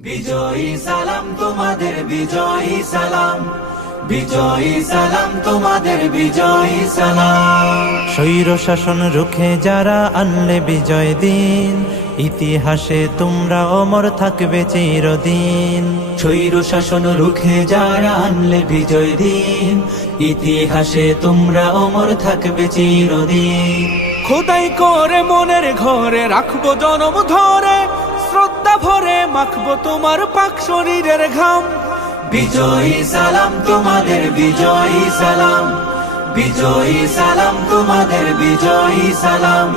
বিজয়ী সালাম তোমাদের, বিজয়ী সালাম, বিজয়ী সালাম তোমাদের, বিজয়ী সালাম। স্বৈর শাসন রুখে যারা আনলে বিজয় দিন, ইতিহাসে তোমরা অমর থাকবে চিরদিন। স্বৈর শাসন রুখে যারা আনলে বিজয় দিন, ইতিহাসে তোমরা অমর থাকবে চিরদিন। খোদাই করে মনের ঘরে রাখবো জনম ধরে, শ্রদ্ধা ভরে মাখবো তোমার পাক শরীরের ঘাম। বিজয়ী সালাম তোমাদের, বিজয়ী সালাম, বিজয়ী সালাম তোমাদের, বিজয়ী সালাম,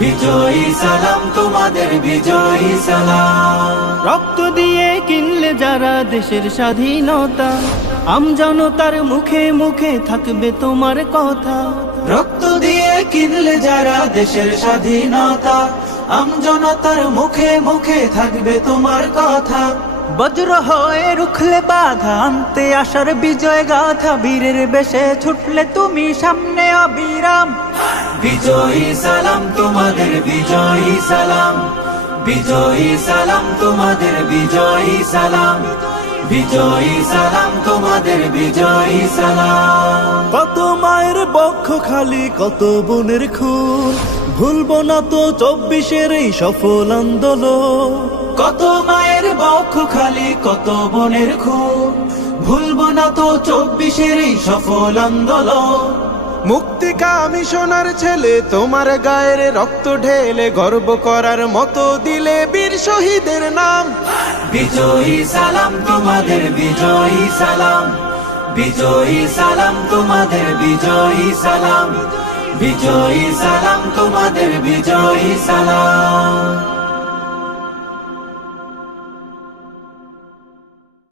বিজয়ী সালাম তোমাদের, বিজয়ী সালাম। রক্ত দিয়ে কিনলে যারা দেশের স্বাধীনতা, আমজনতার মুখে মুখে থাকবে তোমার কথা। রক্ত দিয়ে কিনলে যারা দেশের স্বাধীনতা, আমজনতার মুখে মুখে থাকবে তোমার কথা। বজ্র হয়ে রুখলে বাধা, আনতে আসার বিজয় গাথা, বীরের বেশে ছুটলে তুমি সামনে অবিরাম। বিজয়ী সালাম তোমাদের, বিজয়ী সালাম, বিজয়ী সালাম তোমাদের, বিজয়ী সালাম, বিজয়ী সালাম তোমাদের, বিজয়ী সালাম। কত মায়ের বক্ষ খালি, কত বোনের খুন, ভুলবো না তো 24-এর এই সফল আন্দোলন। কত মায়ের বক্ষ খালি, কত বোনের খুন, ভুলবো না তো 24-এর এই সফল আন্দোলন। মুক্তিকামী সোনার ছেলে তোমার গায়ের রক্ত ঢেলে, গর্ব করার মতো দিলে বীর শহীদের নাম। বিজয়ী সালাম তোমাদের, বিজয়ী সালাম, বিজয়ী সালাম তোমাদের, বিজয়ী সালাম, বিজয়ী সালাম তোমাদের, বিজয়ী সালাম।